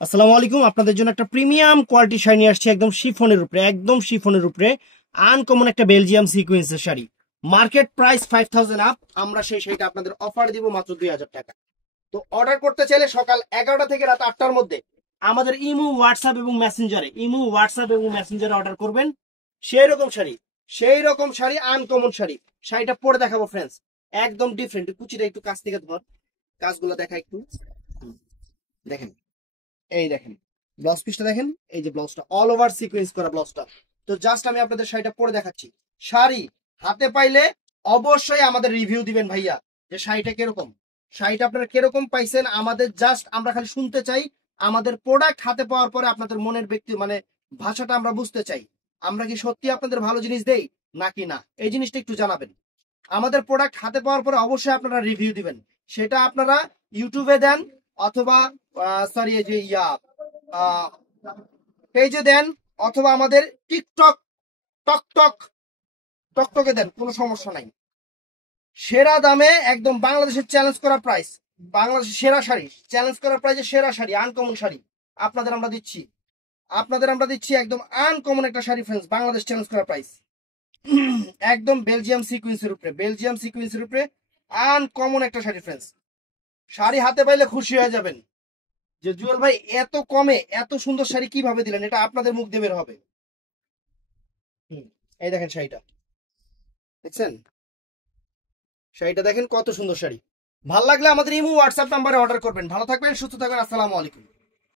আসসালামু আলাইকুম। আপনাদের জন্য একটা প্রিমিয়াম কোয়ালিটি শাড়ি নিয়ে আসছে, একদম শিফনের উপরে আনকমন একটা বেলজিয়াম সিকোয়েন্সের শাড়ি। Market price 5000 up. আমরা সেই শাড়িটা আপনাদের অফার দিব মাত্র 2000 টাকা। তো অর্ডার করতে চাইলে সকাল 11টা থেকে রাত 8টার মধ্যে আমাদের ইমো হোয়াটসঅ্যাপ এবং মেসেঞ্জারে অর্ডার করবেন। সেই রকম শাড়ি আনকমন শাড়ি। শাড়িটা পরে দেখাবো ফ্রেন্ডস, একদম ডিফারেন্ট। কুচিটা একটু কাছ থেকে ধর, কাজগুলো দেখা একটু। দেখেন, এই দেখেন ব্লাউজ পিসটা দেখেন, এই যে ব্লাউজটা অল ওভার সিকোয়েন্স করা ব্লাউজটা। তো জাস্ট আমি আপনাদের শাড়িটা পরে দেখাচ্ছি। শাড়ি হাতে পাইলে অবশ্যই আমাদের রিভিউ দিবেন ভাইয়া, যে শাড়িটা কিরকম, শাড়িটা আপনারা কিরকম পাইছেন। আমাদের জাস্ট আমরা খালি শুনতে চাই। আমাদের প্রোডাক্ট হাতে পাওয়ার পরে আপনাদের মনের ভাষাটা আমরা বুঝতে চাই। আমরা কি সত্যি আপনাদের ভালো জিনিস দেই নাকি না, এই জিনিসটা একটু জানাবেন। আমাদের প্রোডাক্ট হাতে পাওয়ার পরে অবশ্যই আপনারা রিভিউ দিবেন। সেটা আপনারা ইউটিউবে দেন অথবা সরি এই যে পেজে দেন, অথবা আমাদের টিকটক টকটক টকটকে দেন, কোনো সমস্যা নাই। সেরা দামে একদম বাংলাদেশের চ্যালেঞ্জ করা প্রাইস, বাংলাদেশের সেরা শাড়ি চ্যালেঞ্জ করা প্রাইসে সেরা শাড়ি, আনকমন শাড়ি আপনাদের আমরা দিচ্ছি একদম আনকমন একটা শাড়ি ফ্রেন্ডস, বাংলাদেশ চ্যালেঞ্জ করা প্রাইস। একদম বেলজিয়াম সিকুয়েন্সের উপরে আনকমন একটা শাড়ি ফ্রেন্ডস। শাড়ি হাতে পাইলে খুশি হয়ে যাবেন যে জুয়েল ভাই এত কমে এত সুন্দর শাড়ি কিভাবে দিলেন, এটা আপনাদের মুখ দিয়ে বের হবে। এই দেখেন শাড়িটা, দেখছেন শাড়িটা দেখেন কত সুন্দর শাড়ি। ভালো লাগলে আমাদের ইমো হোয়াটসঅ্যাপ নাম্বারে অর্ডার করবেন। ভালো থাকবেন, সুস্থ থাকবেন, আসসালামু আলাইকুম।